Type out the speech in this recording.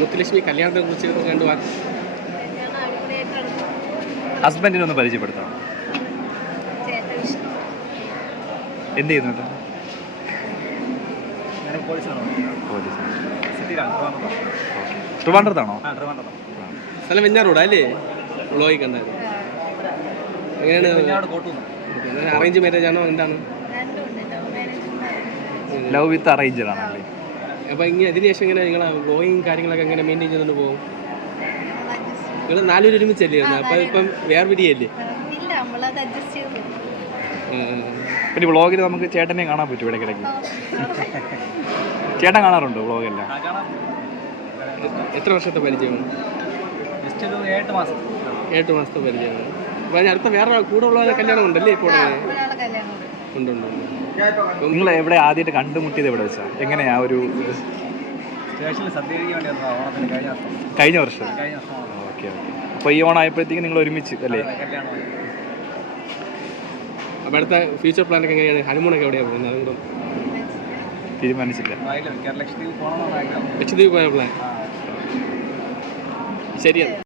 മുത്തുലക്ഷ്മി കല്യാണത്തെ കുറിച്ച് രണ്ട് വാക്ക്. ഹസ്ബൻഡിനെ ഒന്ന് പരിചയപ്പെടുത്തണം. ഇഷ്ടം എന്ത് ചെയ്യുന്നുണ്ട്. ട്രിവാൻഡ്രത്താണോ. സ്ഥലം വെഞ്ഞാറോടാ അല്ലേ? ബ്ലോയി കണ്ടായിരുന്നു. എങ്ങനെയാണ്. അറേഞ്ച് മാരേജ് ആണോ എന്താണ് ലവ് വിത്ത് അറേഞ്ച് ആണല്ലേ അപ്പോൾ ഇങ്ങനെ അതിനുശേഷം ഇങ്ങനെ നിങ്ങൾ ഗോയിങ് കാര്യങ്ങളൊക്കെ എങ്ങനെ മെയിന്റെയിൻ ചെയ്തുകൊണ്ട് പോകും? നിങ്ങൾ നിങ്ങൾ ഒരുമിച്ച് ഒരുമിച്ചല്ലായിരുന്നു അപ്പോൾ ഇപ്പം വേർപിരിയല്ലേ ഇല്ല നമ്മളത് അഡ്ജസ്റ്റ് ചെയ്ത് പോകും. പിന്നെ വ്ളോഗിൽ നമുക്ക് ചേട്ടനെ കാണാൻ പറ്റും ഇടയ്ക്കിടയ്ക്ക്. ചേട്ടൻ കാണാറുണ്ടോ വ്ളോഗെല്ലാം? എത്ര വർഷത്തെ പരിചയമാണ്? ഏഴ് മാസത്തെ പരിചയമാണ്. അപ്പൊ അതിന് അടുത്ത വേറെ കൂടെ ഉള്ള കല്യാണം ഉണ്ടല്ലേ ഇപ്പോൾ ഉണ്ട്. ഉണ്ട് നിങ്ങൾ എവിടെ ആദ്യമായിട്ട് കണ്ടുമുട്ടിയത് എവിടെ വെച്ചാ? എങ്ങനെയാ ഒരു കഴിഞ്ഞ വർഷം. Okay okay. അപ്പോൾ ഈ ഓണായപ്പോഴത്തേക്ക് നിങ്ങൾ ഒരുമിച്ച് അല്ലേ? അവിടുത്തെ അപ്പോൾ അടുത്ത ഫ്യൂച്ചർ പ്ലാനൊക്കെ എങ്ങനെയാണ്? ഹനുമൂണൊക്കെ എവിടെയാണ് പോകുന്നത്? അതുകൊണ്ട് തീരുമാനിച്ചില്ല. ലക്ഷദ്വീപ് പോയ പ്ലാൻ ശരിയാണ്